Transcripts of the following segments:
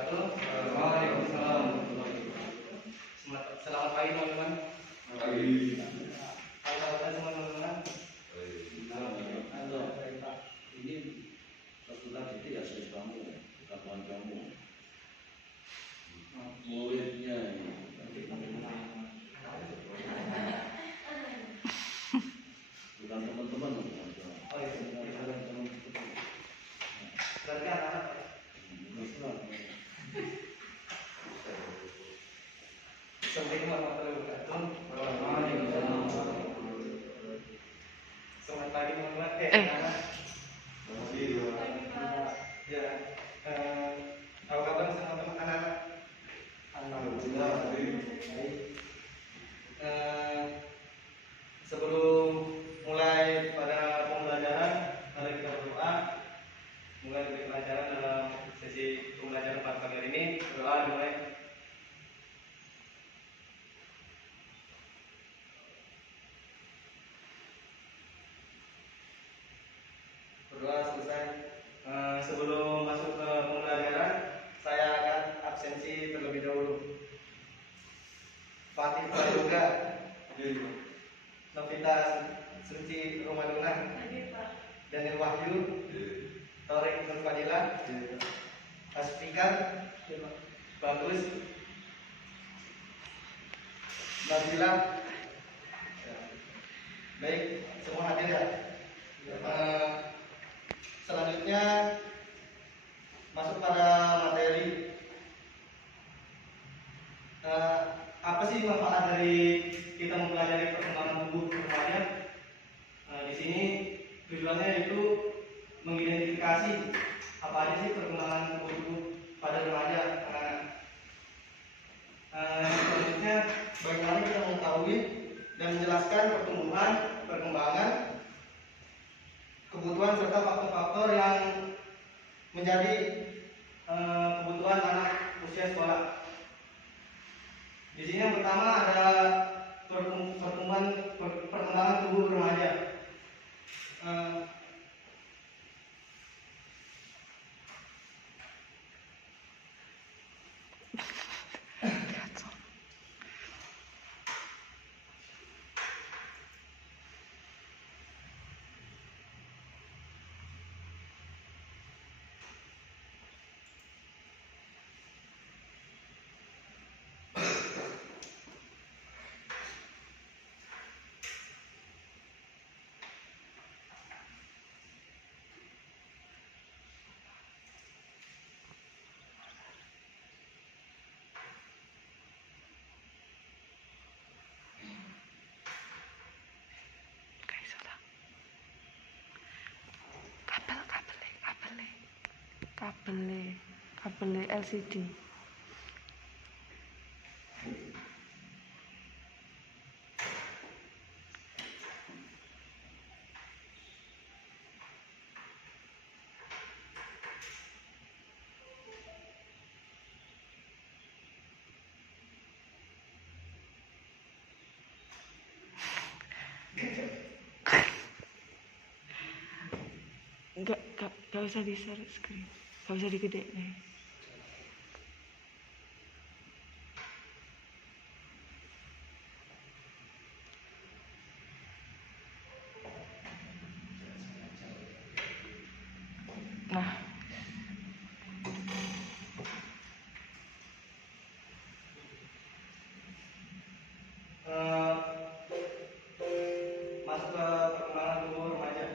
wabarakatuh. Waalaikumsalam warahmatullahi wabarakatuh. Selamat pagi teman-teman. Pagi. Apa kabar semua teman-teman? Ini peserta didik ya sis kamu, bukan kancamu. Muridnya ini. Bukan teman-teman. Oh iya, berarti anak-anak. Assalamualaikum warahmatullahi wabarakatuh. Waalaikumsalam. Selamat pagi teman-teman. Anak-anak. Ya, apa kabar sama teman anak-anak? Alhamdulillah. Sebelum mulai pada pembelajaran, mari kita berdoa. Mulai dari pelajaran dalam sesi pembelajaran pada pagi hari ini. Berdoa dimulai. Berdoa selesai. Sebelum masuk ke pembelajaran, saya akan absensi terlebih dahulu. Fatih Prayoga, Novita Suci Romadona, Daniel Wahyu, Torik Nurfadila, Asfikar, Bagus, Nabila. Baik, semua hadir ya. Selanjutnya masuk pada materi. Apa sih manfaat dari kita mempelajari perkembangan tubuh remaja? Di sini tujuannya yaitu mengidentifikasi apa aja sih perkembangan tubuh pada remaja. Selanjutnya bagaimana kita mengetahui dan menjelaskan pertumbuhan, perkembangan, kebutuhan serta faktor-faktor yang menjadi kebutuhan anak usia sekolah. Di sini yang pertama ada perkembangan tubuh remaja. kabel LCD. Enggak usah di share screen, enggak usah digede nih. Nah, masuk ke perkembangan tubuh remaja.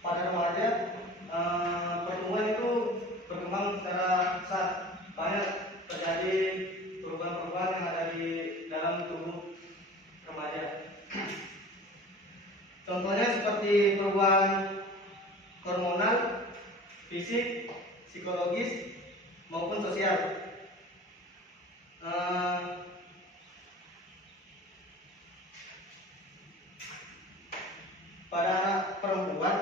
Pada remaja, pertumbuhan itu berkembang secara pesat. Banyak terjadi perubahan-perubahan yang ada di dalam tubuh remaja. Contohnya seperti perubahan hormonal, fisik, psikologis, maupun sosial. Pada anak perempuan,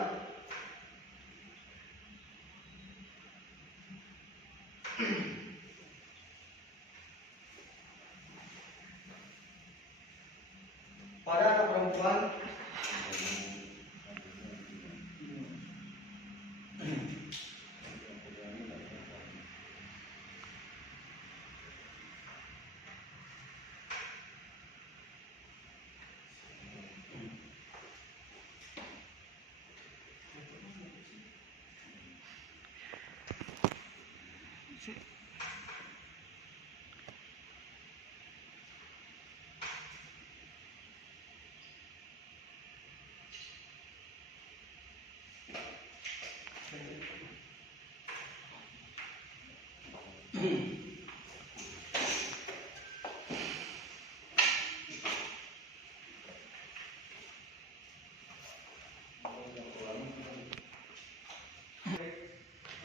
sih.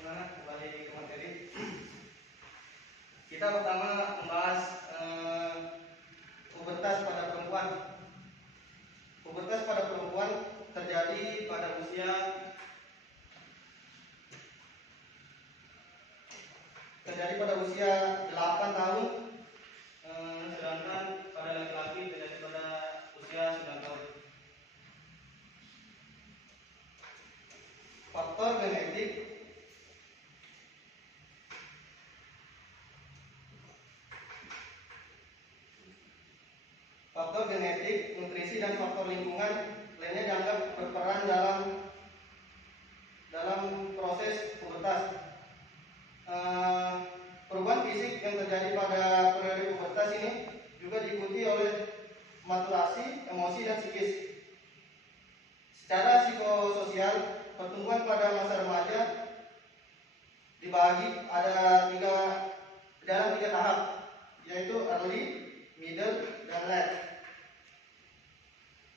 Anak-anak, kembali ke materi. Kita pertama membahas pubertas pada perempuan. Pubertas pada perempuan terjadi pada usia 8 tahun, sedangkan pada laki-laki terjadi pada usia 9 tahun. Faktor genetik. Faktor genetik, nutrisi, dan faktor lingkungan lainnya dianggap berperan dalam proses pubertas. Perubahan fisik yang terjadi pada periode pubertas ini juga diikuti oleh maturasi, emosi, dan psikis. Secara psikososial, pertumbuhan pada masa remaja dibagi dalam tiga tahap, yaitu early, middle, dan late.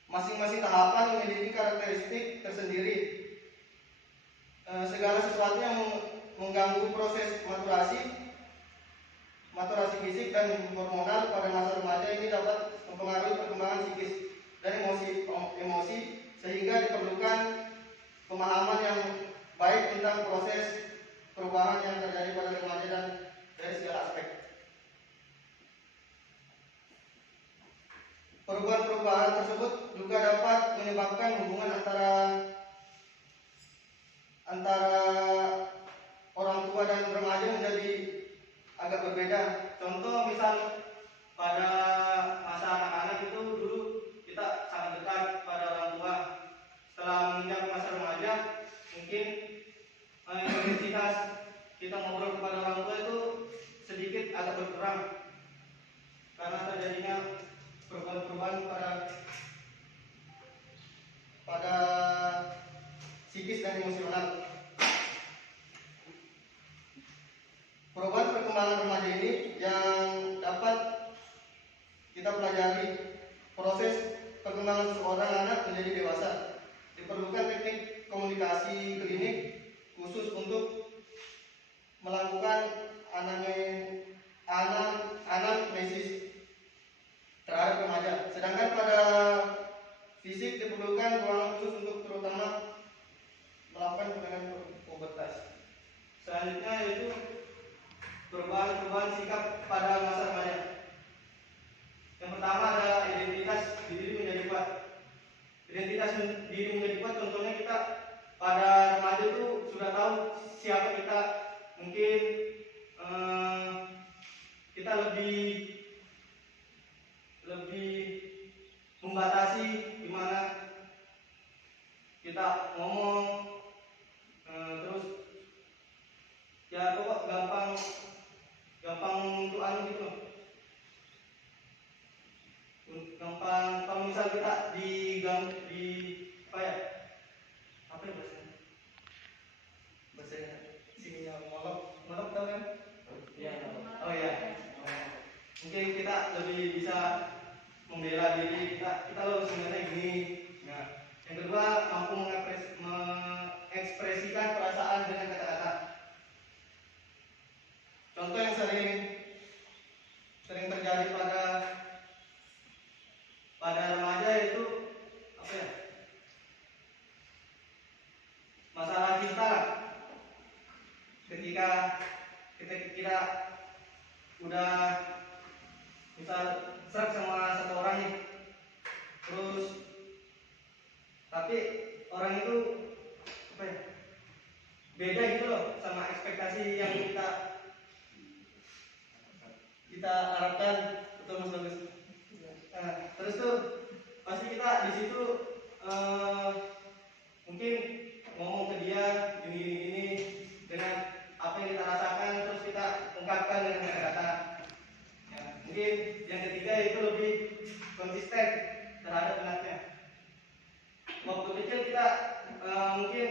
Masing-masing tahapan memiliki karakteristik tersendiri. Segala sesuatu yang mengganggu proses maturasi fisik dan hormonal pada masa remaja ini dapat mempengaruhi perkembangan psikis dan emosi sehingga diperlukan pemahaman yang baik tentang proses perubahan yang terjadi pada remaja dan dari segala aspek. Perubahan-perubahan tersebut juga dapat menyebabkan hubungan antara orang tua dan remaja menjadi agak berbeda. Contoh misal pada masa anak-anak itu dulu kita sangat dekat pada orang tua. Setelah menginjak masa remaja, mungkin intensitas kita ngobrol kepada orang tua itu sedikit agak berkurang karena terjadinya perubahan-perubahan pada psikis dan emosional. Perubahan perkembangan remaja ini yang dapat kita pelajari proses perkembangan seorang anak menjadi dewasa. Diperlukan teknik komunikasi klinik khusus untuk melakukan anamnesis terhadap remaja. Sedangkan pada fisik diperlukan ruangan khusus untuk terutama melakukan penanganan pubertas. Selanjutnya yaitu perubahan sikap pada masa remaja. Yang pertama adalah identitas diri menjadi kuat. Identitas diri menjadi kuat, contohnya kita pada remaja itu sudah tahu siapa kita. Mungkin kita lebih membatasi gimana kita ngomong, terus ya pokok gampang untuk gitu. Gampang kalau misal kita bahasanya sini molok tahu kan? Iya. Oh iya. Mungkin kita lebih bisa membela diri, kita loh sebenarnya gini. Nah, yang kedua mampu mengekspresikan perasaan dengan kata-kata. Contoh yang sering terjadi pada remaja itu apa ya? Masalah cinta lah. Ketika kita udah misal serak sama satu orang nih, terus tapi orang itu apa ya? Beda gitu loh sama ekspektasi yang kita harapkan. Betul Mas Bagus. Nah, terus tuh pasti kita di situ mungkin ngomong ke dia gini dengan apa yang kita rasakan, terus kita itu lebih konsisten terhadap minatnya. Waktu kecil kita mungkin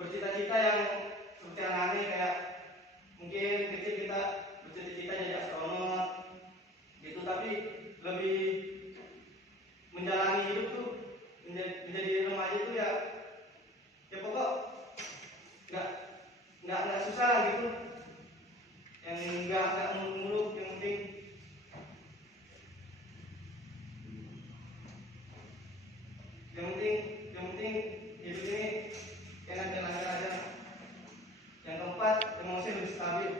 bercita-cita yang seperti anak-anak kayak mungkin kecil kita bercita-cita jadi astronot gitu, tapi lebih menjalani hidup tuh menjadi remaja itu ya pokok nggak susah lah gitu, yang nggak muluk-muluk, yang penting hidup ini enak dan lancar aja. Yang keempat, emosi lebih stabil.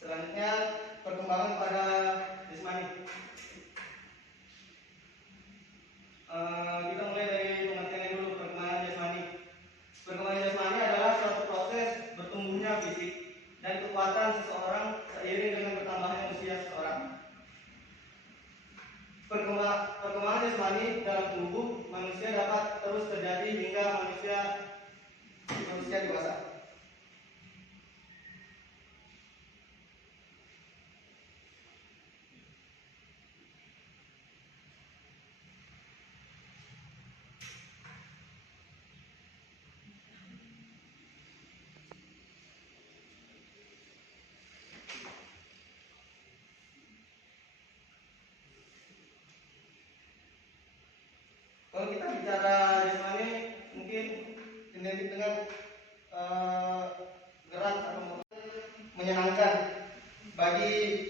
Selanjutnya, perkembangan pada jasmani. Kita mulai dari pengertiannya dulu, perkembangan jasmani. Perkembangan jasmani adalah suatu proses bertumbuhnya fisik dan kekuatan seseorang seiring dengan bertambahnya usia seseorang. Perkembangan jasmani dalam tubuh manusia dapat terus terjadi hingga manusia dewasa. Kalau kita bicara jasmani, mungkin identik dengan gerak atau menyenangkan bagi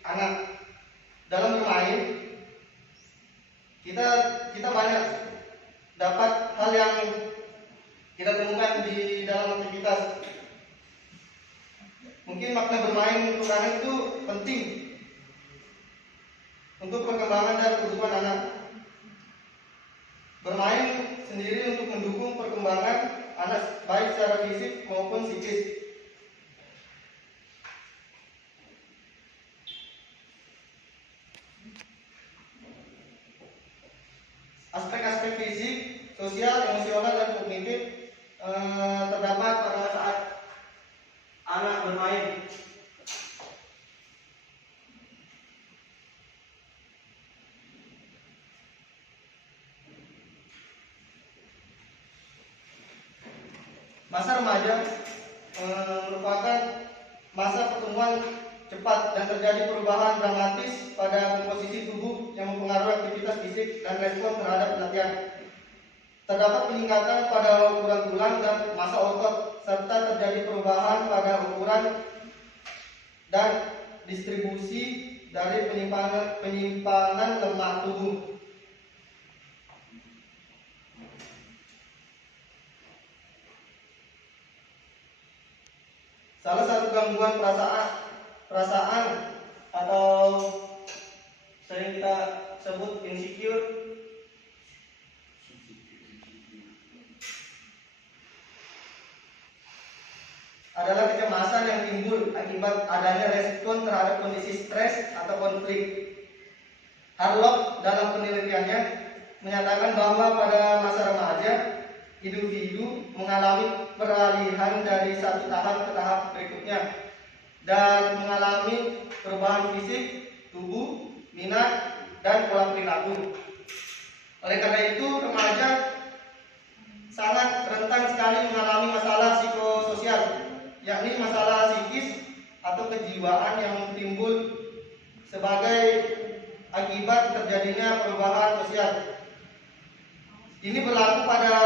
anak. Dalam bermain kita banyak dapat hal yang kita temukan di dalam aktivitas. Mungkin makna bermain untuk anak itu penting untuk perkembangan dan kebutuhan anak. Bermain sendiri untuk mendukung perkembangan anak baik secara fisik maupun psikis. Aspek-aspek fisik, sosial, emosional, dan kognitif terdapat pada saat anak bermain. Masa remaja merupakan masa pertumbuhan cepat dan terjadi perubahan dramatis pada komposisi tubuh yang mempengaruhi aktivitas fisik dan respon terhadap latihan. Terdapat peningkatan pada ukuran tulang dan massa otot, serta terjadi perubahan pada ukuran dan distribusi dari penyimpangan lemak tubuh. Salah satu gangguan perasaan atau sering kita sebut insecure adalah kecemasan yang timbul akibat adanya respon terhadap kondisi stres atau konflik. Harlock dalam penelitiannya menyatakan bahwa pada masa remaja individu mengalami peralihan dari satu tahap ke tahap berikutnya dan mengalami perubahan fisik, tubuh, minat, dan pola perilaku. Oleh karena itu, remaja sangat rentan sekali mengalami masalah psikososial, yakni masalah psikis atau kejiwaan yang timbul sebagai akibat terjadinya perubahan sosial. Ini berlaku pada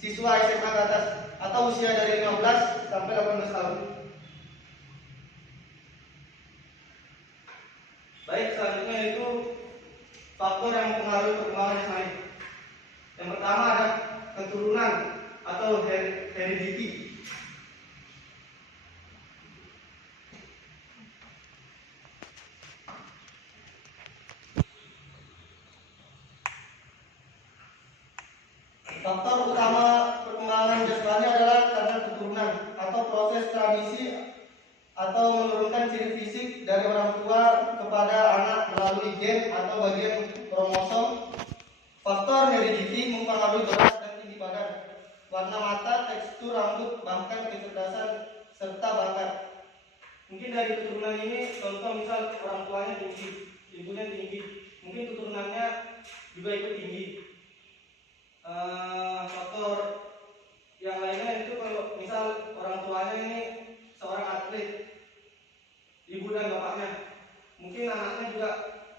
siswa SMA ke atas atau usia dari 15 sampai 18 tahun. Baik, selanjutnya itu faktor yang mempengaruhi perkembangan jasmani. Yang pertama ada keturunan atau heredity. Faktor utama perkembangan jasmani adalah karena keturunan atau proses transmisi atau menurunkan ciri fisik dari orang tua kepada anak melalui gen atau bagian kromosom. Faktor heredity mempengaruhi berat dan tinggi badan, warna mata, tekstur rambut, bahkan kecerdasan serta bakat. Mungkin dari keturunan ini, contoh misal orang tuanya tinggi, ibunya tinggi, mungkin keturunannya juga ikut tinggi. Faktor yang lainnya itu kalau misal orang tuanya ini seorang atlet, ibu dan bapaknya, mungkin anaknya juga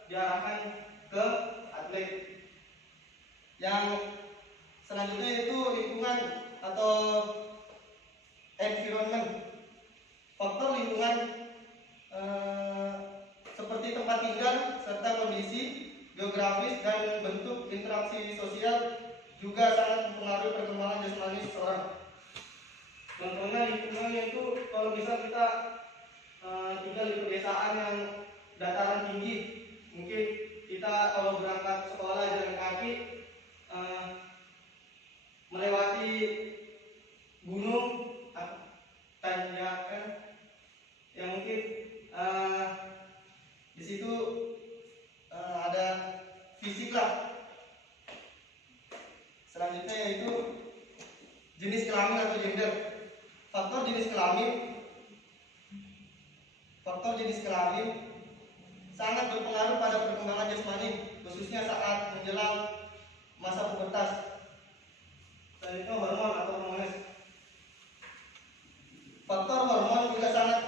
diarahkan ke atlet. Yang selanjutnya itu lingkungan atau environment. Faktor lingkungan seperti tempat tinggal serta kondisi geografis dan bentuk interaksi sosial juga sangat mempengaruhi perkembangan jasmani seseorang. Contohnya lingkungan itu kalau misal kita tinggal di pedesaan yang dataran tinggi, mungkin kita kalau berangkat sekolah jalan kaki melewati gunung, tanjakan, yang mungkin di situ ada fisik lah. Selanjutnya yaitu jenis kelamin atau gender. Faktor jenis kelamin sangat berpengaruh pada perkembangan jasmani, khususnya saat menjelang masa pubertas. Selanjutnya hormon atau hormones. Faktor hormon juga sangat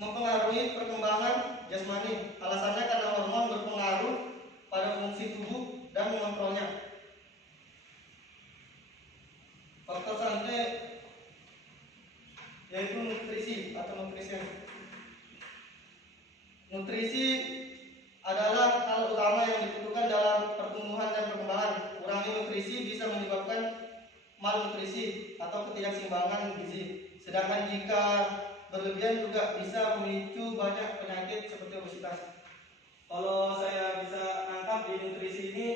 mempengaruhi perkembangan jasmani. Alasannya karena hormon berpengaruh pada fungsi tubuh dan mengontrolnya. Faktor selanjutnya yaitu nutrisi atau nutrition. Nutrisi adalah hal utama yang dibutuhkan dalam pertumbuhan dan perkembangan. Kurangnya nutrisi bisa menyebabkan malnutrisi atau ketidakseimbangan gizi. Sedangkan jika berlebihan juga bisa memicu banyak penyakit seperti obesitas. Kalau saya bisa nangkap di nutrisi ini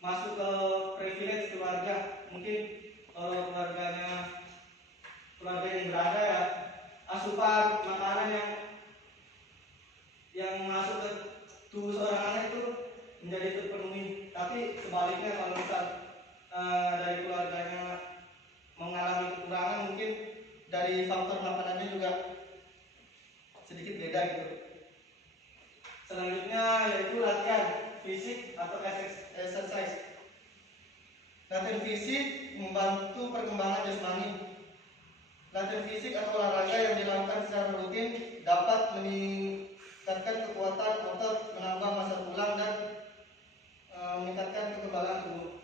masuk ke privilege keluarga. Mungkin kalau keluarga yang berada ya, asupan makanan yang masuk ke tubuh seorang anak itu menjadi terpenuhi. Tapi sebaliknya kalau misal dari keluarganya mengalami kekurangan, mungkin dari faktor makanannya juga sedikit beda gitu. Selanjutnya yaitu latihan fisik atau exercise. Latihan fisik membantu perkembangan jasmani. Latihan fisik atau olahraga yang dilakukan secara rutin dapat meningkatkan kekuatan otot, menambah massa tulang, dan meningkatkan kekebalan tubuh.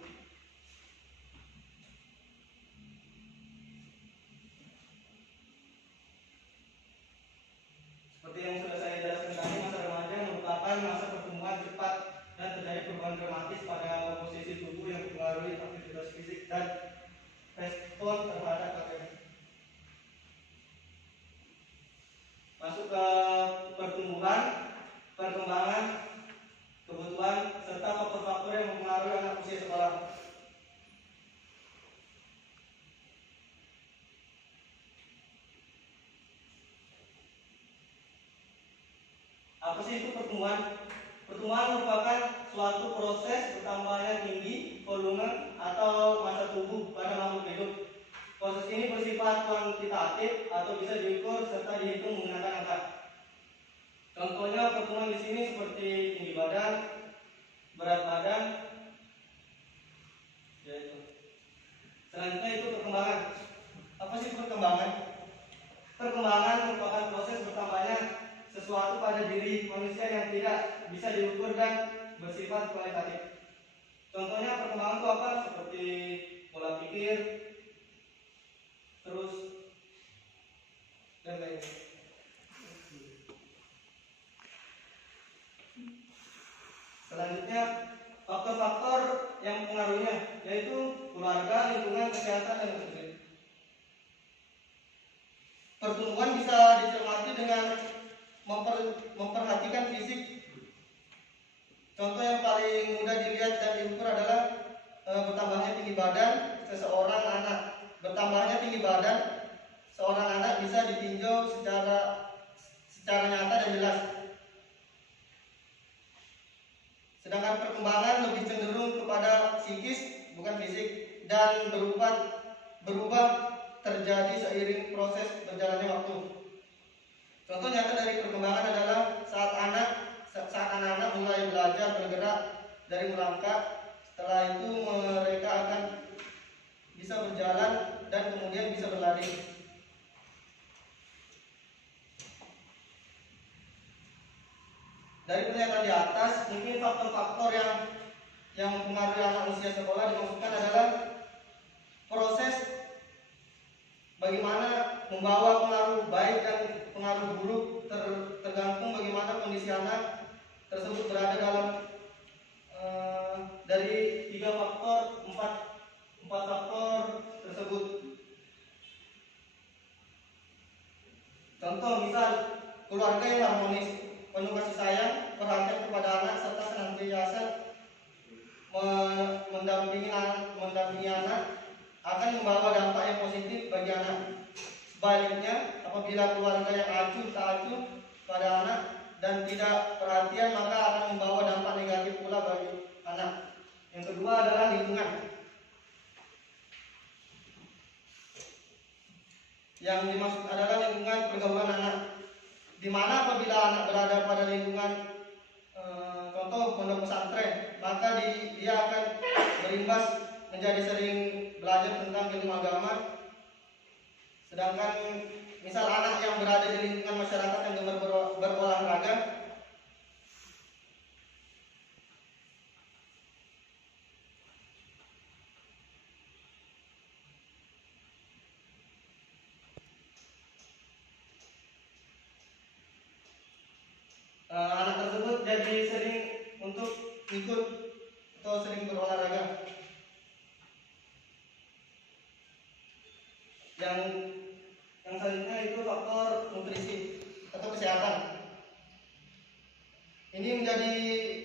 Seperti yang sudah saya jelaskan tadi, masa remaja merupakan masa pertumbuhan cepat dan terjadi perubahan dramatis pada komposisi tubuh yang mempengaruhi aktivitas fisik dan respon terhadap latihan. Masuk ke pertumbuhan, perkembangan, kebutuhan, serta faktor-faktor yang mempengaruhi anak usia sekolah. Apa sih itu pertumbuhan? Pertumbuhan merupakan suatu proses bertambahnya tinggi, volume, atau massa tubuh pada makhluk hidup. Proses ini bersifat kuantitatif atau bisa diukur serta dihitung menggunakan angka. Contohnya pertumbuhan di sini seperti tinggi badan, berat badan, yaitu. Selanjutnya itu perkembangan. Apa sih perkembangan? Perkembangan merupakan proses bertambahnya sesuatu pada diri manusia yang tidak bisa diukur dan bersifat kualitatif. Contohnya perkembangan itu apa? Seperti pola pikir, terus dan lainnya. Selanjutnya faktor-faktor yang mempengaruhinya yaitu keluarga, lingkungan, kesehatan, dan lain-lain. Pertumbuhan bisa dicermati dengan memperhatikan fisik. Contoh yang paling mudah dilihat dan diukur adalah bertambahnya tinggi badan seseorang anak. Bertambahnya tinggi badan seorang anak bisa ditinjau secara secara nyata dan jelas. Sedangkan perkembangan lebih cenderung kepada psikis bukan fisik dan berubah terjadi seiring proses berjalannya waktu. Contoh nyata dari perkembangan adalah saat anak-anak mulai belajar bergerak dari melangkah, setelah itu mereka akan bisa berjalan dan kemudian bisa berlari. Dari pernyataan di atas, mungkin faktor-faktor yang mempengaruhi anak usia sekolah dimaksudkan adalah proses bagaimana membawa pengaruh baik dan pengaruh buruk tergantung bagaimana kondisi anak tersebut berada dalam dari empat faktor tersebut. Contoh misal keluarga yang harmonis, penuh kasih sayang, perhatian kepada anak serta senantiasa mendampingi anak akan membawa dampak yang positif bagi anak. Sebaliknya, apabila keluarga yang acuh tak acuh pada anak dan tidak perhatian, maka akan membawa dampak negatif pula bagi anak. Yang kedua adalah lingkungan. Yang dimaksud adalah lingkungan pergaulan anak, di mana apabila anak berada pada lingkungan contoh pondok pesantren, maka dia akan berimbas menjadi sering belajar tentang ilmu agama. Sedangkan misal anak yang berada di lingkungan masyarakat yang gemar berolahraga, anak tersebut jadi sering untuk ikut atau sering berolahraga. Yang selanjutnya itu faktor nutrisi atau kesehatan. Ini menjadi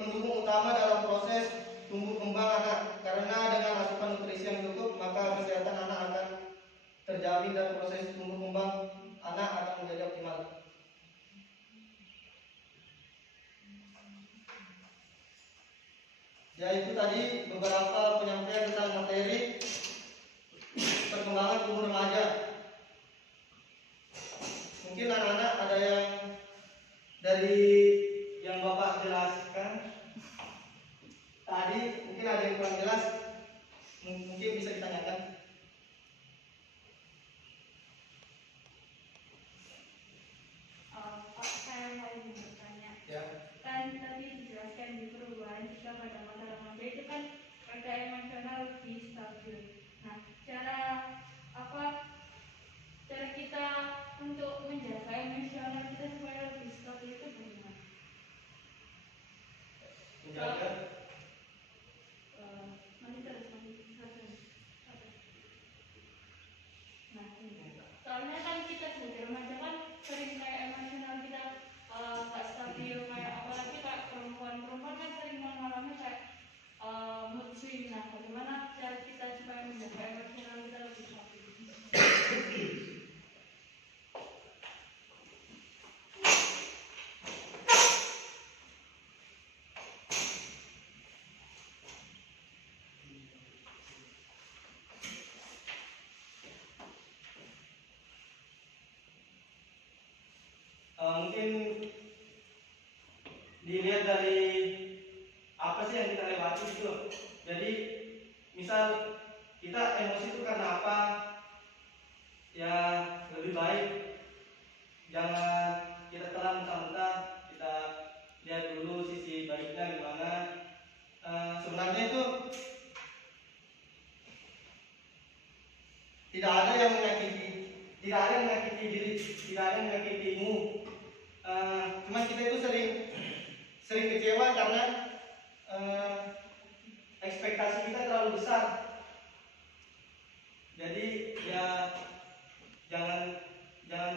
pendukung utama dalam proses tumbuh kembang anak, karena dengan asupan nutrisi yang cukup maka kesehatan anak akan terjamin dan proses tumbuh kembang anak akan menjadi optimal. Ya, itu tadi beberapa penyampaian tentang materi perkembangan tubuh remaja. Mungkin anak-anak ada yang dari yang Bapak jelaskan tadi, mungkin ada yang kurang jelas, mungkin bisa ditanyakan. Pak, saya mau bertanya. Ya. Kan tadi dijelaskan di perubahan jika pada masa remaja itu kan ada emosional lebih stabil. Nah, cara kita untuk menjaga emosional kita supaya lebih stabil itu bagaimana? Menjaga Nanti terus. Nah, ini. Soalnya kan kita sebagai remaja kan sering kayak emosional kita nggak stabil, kayak apalagi kayak perempuan kan sering mengalami kayak mood swing. Nah, bagaimana cara kita supaya menjaga emosional kita lebih stabil? mungkin dilihat dari apa sih yang kita lewati gitu. Jadi misal kita emosi itu karena apa, ya lebih baik jangan kita telan mentah-mentah, kita lihat dulu sisi baiknya gimana. Sebenarnya itu tidak ada yang menyakiti diri, tidak ada yang menyakitimu. Cuma kita itu sering kecewa karena ekspektasi kita terlalu besar. Jadi ya jangan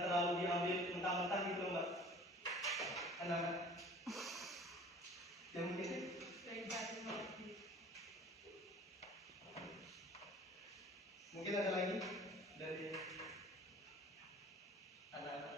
terlalu diambil mentah-mentah gitu loh, Mbak. Anak-anak. Ya mungkin. Mungkin ada lagi dari anak-anak.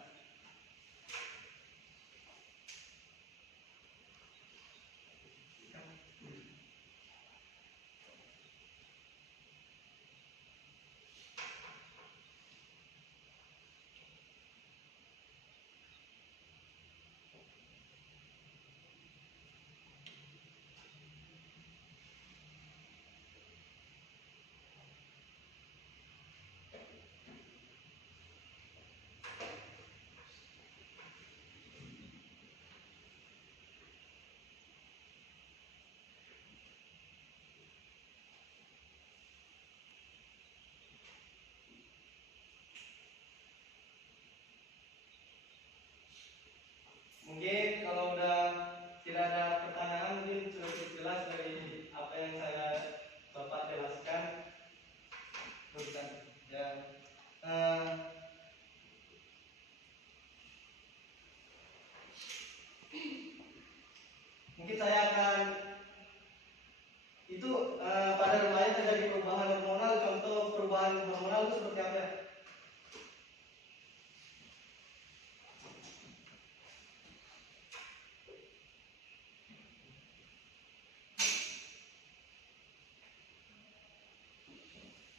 perubahan hormonal. Contoh perubahan hormonal itu seperti apa?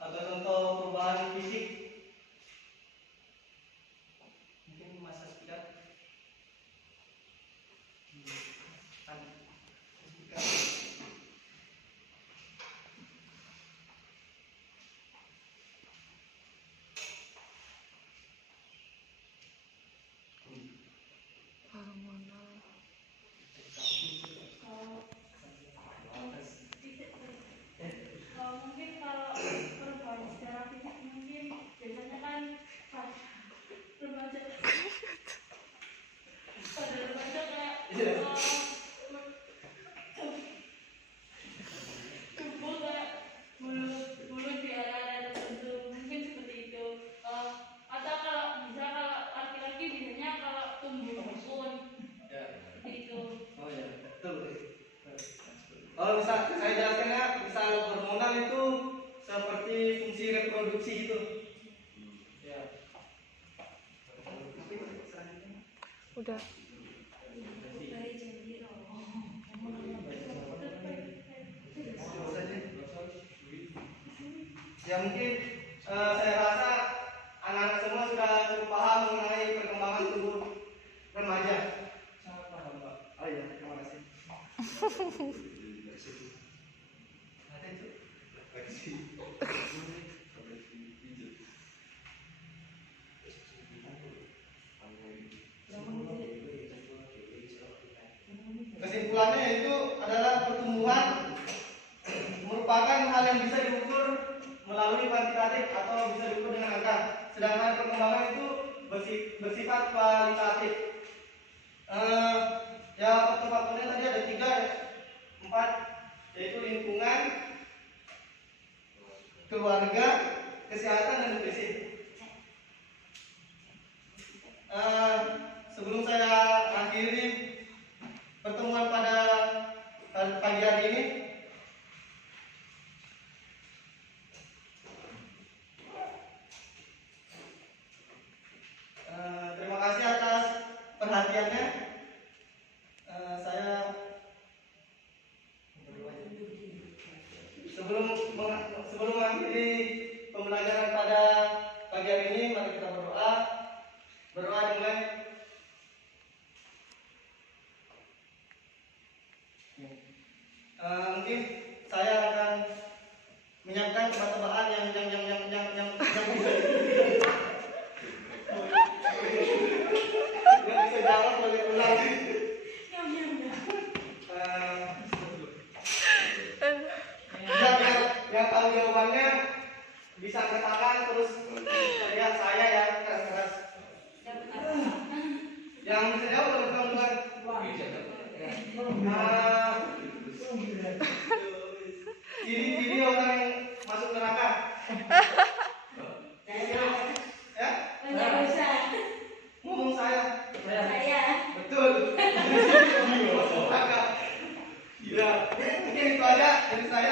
Atau contoh perubahan fisik? Mungkin masa speaker. Hormonal. Mungkin kalau perubahan secara fisik mungkin biasanya kan pas remaja pada remaja kayak tubuh kayak mulut di area tertentu mungkin seperti itu. Atau kalau bisa kalau laki-laki biasanya kalau tumbuh rambut Ya. seperti itu. Oh ya, betul. Kalau misal saya jelaskan ya, misal hormonal itu seperti fungsi reproduksi gitu. Ya. Udah. Ya mungkin saya rasa anak-anak semua sudah cukup paham mengenai perkembangan tubuh remaja. Sangat paham, Pak. Oh iya, terima kasih. Ada itu. Kesimpulannya itu adalah pertumbuhan merupakan hal yang bisa diukur melalui kuantitatif atau bisa diukur dengan angka. Sedangkan perkembangan itu bersifat kualitatif. Ya faktor-faktornya tadi ada 3, 4, yaitu lingkungan, keluarga, kesehatan dan nutrisi. Sebelum saya akhiri pertemuan pada pagi hari ini, terima kasih atas perhatiannya. Saya sebelum mengakhiri pembelajaran pada pagi hari ini, mari kita berdoa. Berdoa dimulai. Mungkin saya akan menyiapkan tebak-tebakan yang bisa jawab boleh ulang. Yang tahu jawabannya bisa angkat tangan terus lihat saya ya keras-keras. Yang bisa jawab boleh ulang. Ciri-ciri orang yang masuk neraka. Ya? Ngomong saya. Betul. Ya, mungkin itu aja dari saya.